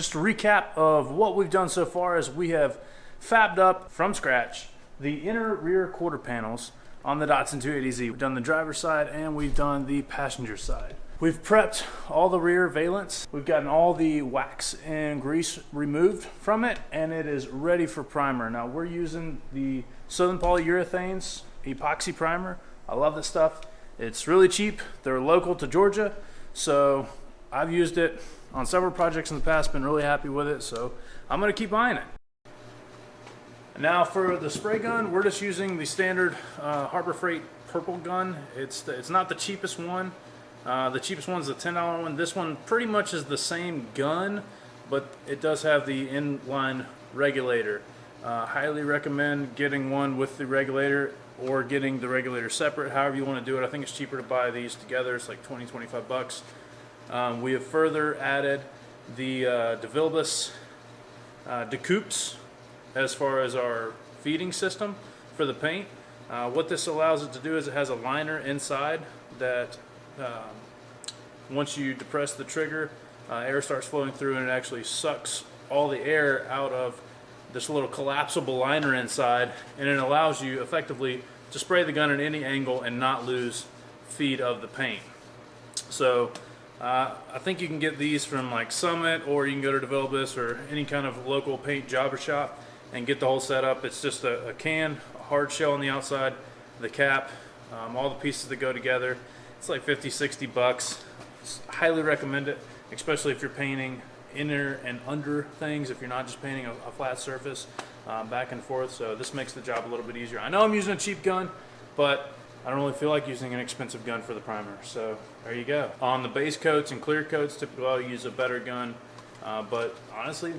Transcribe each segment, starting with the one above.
just a recap of what we've done so far is we have fabbed up from scratch the inner rear quarter panels on the Datsun 280z. We've done the driver's side and we've done the passenger side. We've prepped all the rear valence. We've gotten all the wax and grease removed from it, and it is ready for primer. Now we're using the Southern Polyurethanes epoxy primer. I love this stuff. It's really cheap. They're local to Georgia, so I've used it on several projects in the past, been really happy with it, so I'm gonna keep buying it. Now for the spray gun, we're just using the standard Harbor Freight purple gun. It's not the cheapest one. The cheapest one's the $10 one. This one pretty much is the same gun, but it does have the inline regulator. Highly recommend getting one with the regulator or getting the regulator separate, however you want to do it. I think it's cheaper to buy these together. It's like 20-25 bucks. We have further added the DeVilbiss decoups as far as our feeding system for the paint. What this allows it to do is it has a liner inside that once you depress the trigger, air starts flowing through and it actually sucks all the air out of this little collapsible liner inside, and it allows you effectively to spray the gun at any angle and not lose feed of the paint. So I think you can get these from like Summit, or you can go to DeVilbiss or any kind of local paint jobber shop and get the whole setup. It's just a can, a hard shell on the outside, the cap, all the pieces that go together. It's like 50-60 bucks. Highly recommend it, especially if you're painting inner and under things, if you're not just painting a flat surface back and forth. So this makes the job a little bit easier. I know I'm using a cheap gun, but I don't really feel like using an expensive gun for the primer. So there you go. On the base coats and clear coats, typically I'll use a better gun, but honestly,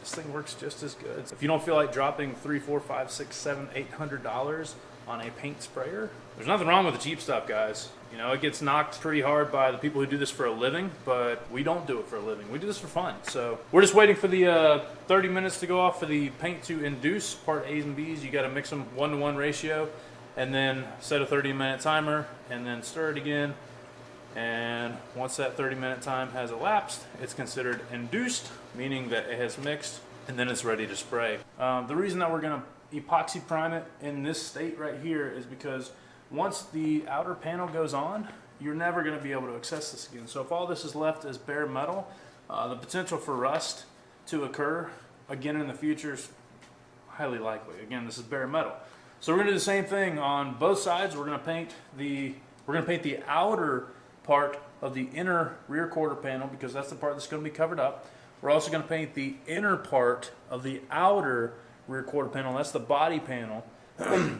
this thing works just as good. If you don't feel like dropping $300, $400, $500, $600, $700, $800 on a paint sprayer, there's nothing wrong with the cheap stuff, guys. You know, it gets knocked pretty hard by the people who do this for a living, but we don't do it for a living. We do this for fun. So we're just waiting for the 30 minutes to go off for the paint to induce part A's and B's. You got to mix them 1-to-1 ratio, and then set a 30-minute timer, and then stir it again. And once that 30-minute time has elapsed, it's considered induced, meaning that it has mixed, and then it's ready to spray. The reason that we're gonna epoxy prime it in this state right here is because once the outer panel goes on, you're never gonna be able to access this again. So if all this is left as bare metal, the potential for rust to occur again in the future is highly likely. Again, this is bare metal. So we're gonna do the same thing on both sides. We're gonna paint the outer part of the inner rear quarter panel, because that's the part that's going to be covered up. We're also going to paint the inner part of the outer rear quarter panel. That's the body panel.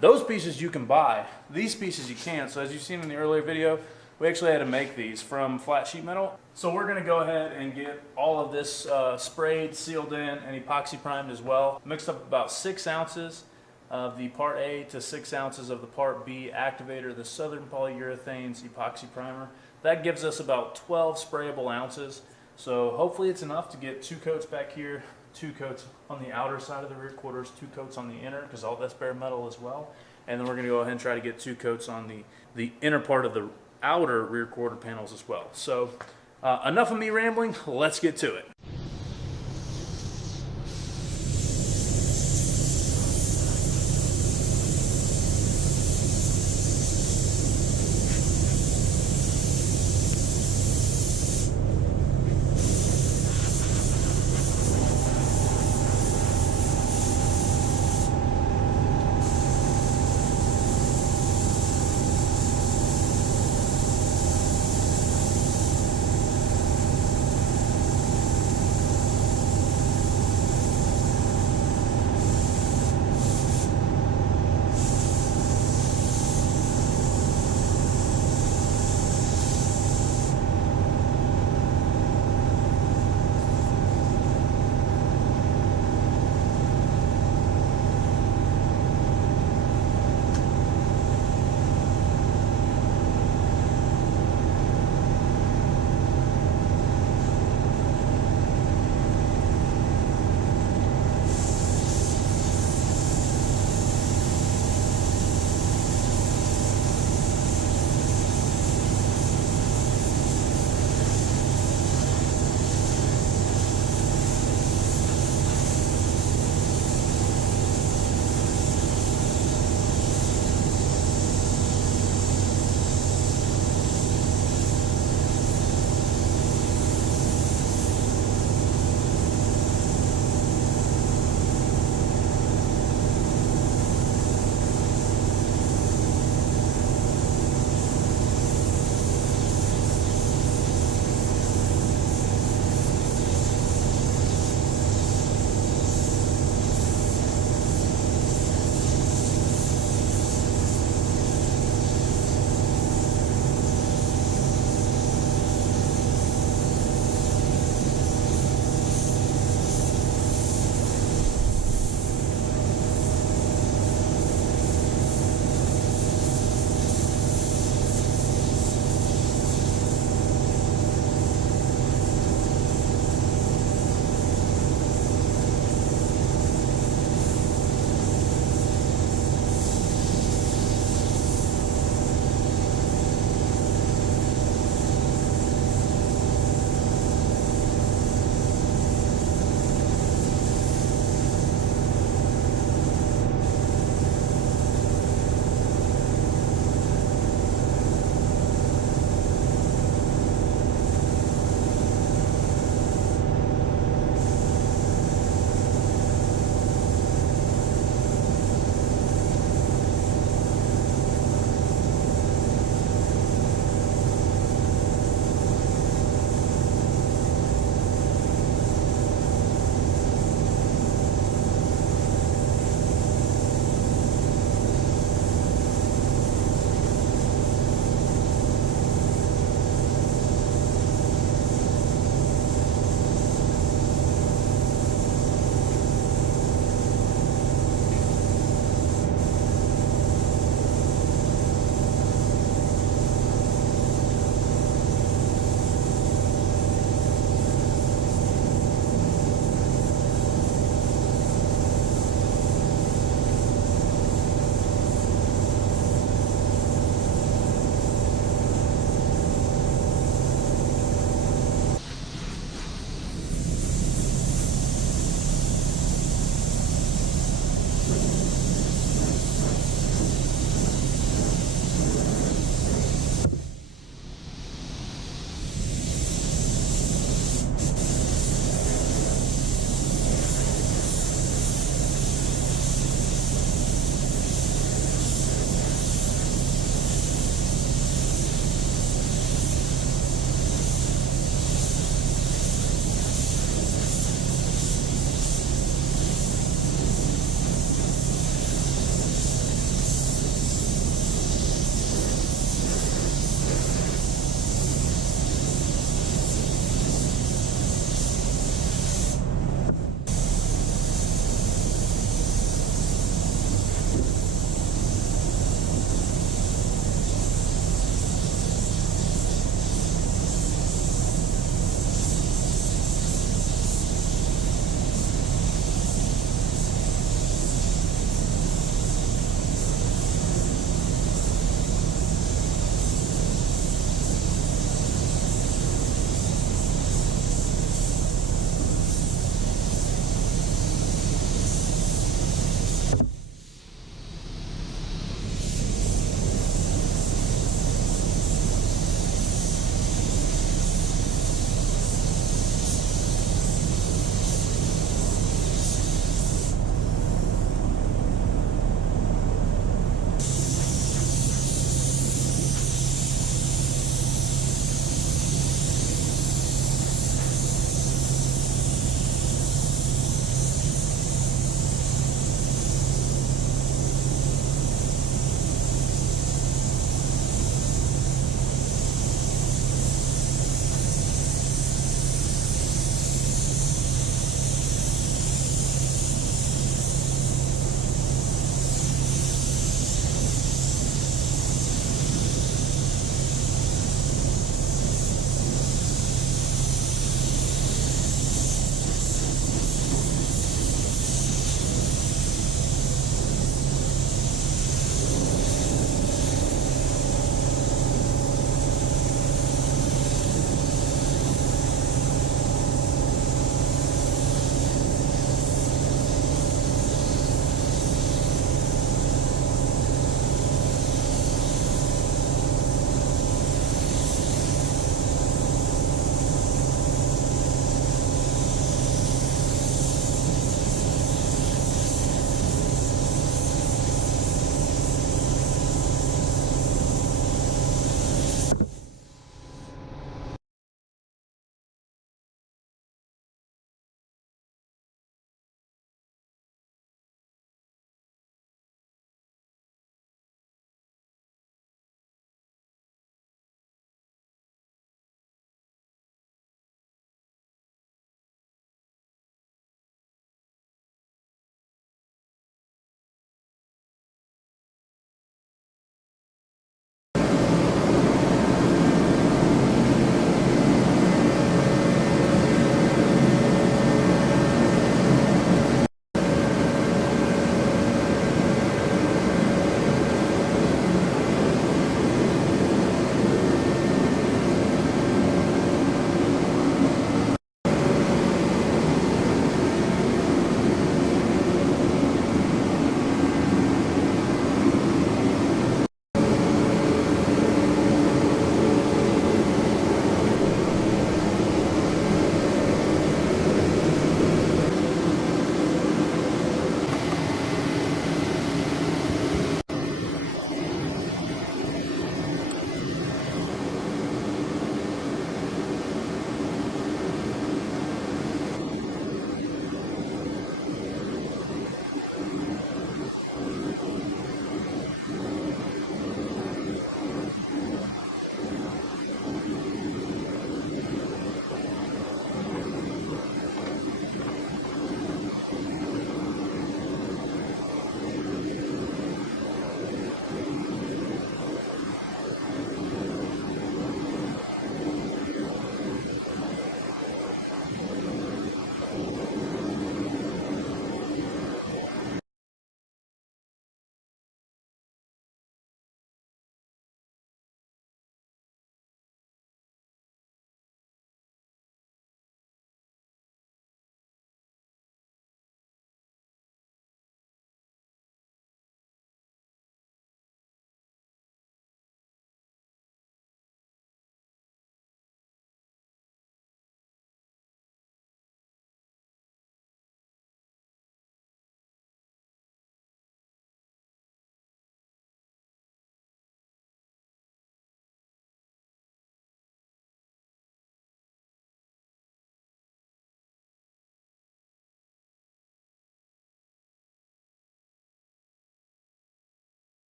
Those pieces you can buy. These pieces you can't. So as you've seen in the earlier video, we actually had to make these from flat sheet metal. So we're going to go ahead and get all of this sprayed, sealed in, and epoxy primed as well. Mixed up about 6 ounces of the part A to 6 ounces of the part B activator, the Southern Polyurethanes epoxy primer. That gives us about 12 sprayable ounces. So hopefully it's enough to get 2 coats back here, 2 coats on the outer side of the rear quarters, 2 coats on the inner, because all that's bare metal as well. And then we're gonna go ahead and try to get 2 coats on the inner part of the outer rear quarter panels as well. So enough of me rambling, let's get to it.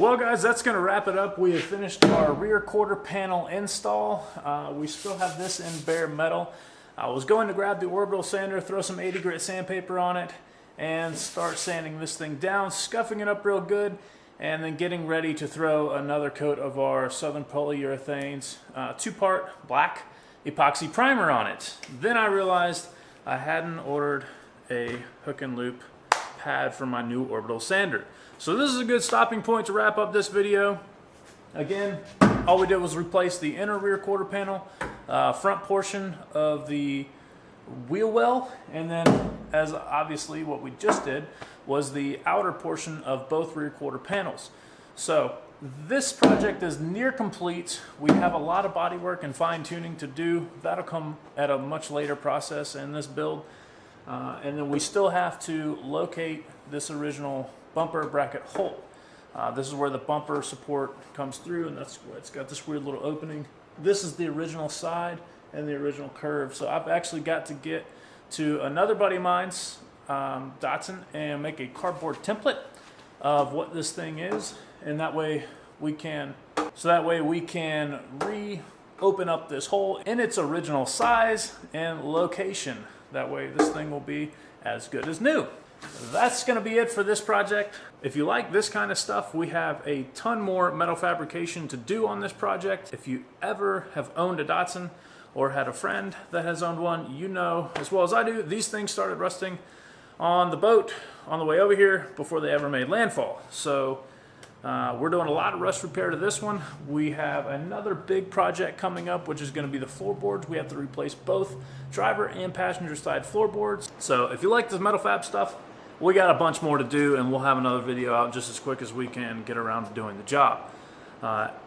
Well guys, that's going to wrap it up. We have finished our rear quarter panel install. We still have this in bare metal. I was going to grab the orbital sander, throw some 80 grit sandpaper on it, and start sanding this thing down, scuffing it up real good, and then getting ready to throw another coat of our Southern Polyurethanes 2-part black epoxy primer on it. Then I realized I hadn't ordered a hook and loop pad for my new orbital sander. So this is a good stopping point to wrap up this video. Again, all we did was replace the inner rear quarter panel, front portion of the wheel well, and then as obviously what we just did was the outer portion of both rear quarter panels. So this project is near complete. We have a lot of body work and fine tuning to do. That'll come at a much later process in this build. And then we still have to locate this original bumper bracket hole. This is where the bumper support comes through, and that's where it's got this weird little opening. This is the original side and the original curve. So I've actually got to get to another buddy of mine's, Datsun, and make a cardboard template of what this thing is, and that way we can reopen up this hole in its original size and location. That way this thing will be as good as new. That's going to be it for this project. If you like this kind of stuff, we have a ton more metal fabrication to do on this project. If you ever have owned a Datsun or had a friend that has owned one, you know as well as I do, these things started rusting on the boat on the way over here before they ever made landfall. So we're doing a lot of rust repair to this one. We have another big project coming up, which is going to be the floorboards. We have to replace both driver and passenger side floorboards. So if you like this metal fab stuff, we got a bunch more to do, and we'll have another video out just as quick as we can get around to doing the job.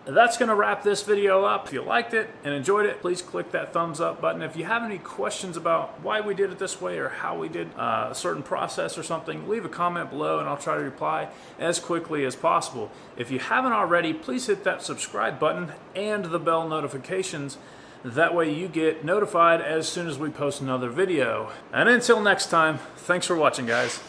That's going to wrap this video up. If you liked it and enjoyed it, please click that thumbs up button. If you have any questions about why we did it this way or how we did a certain process or something, leave a comment below and I'll try to reply as quickly as possible. If you haven't already, please hit that subscribe button and the bell notifications. That way you get notified as soon as we post another video. And until next time, thanks for watching, guys.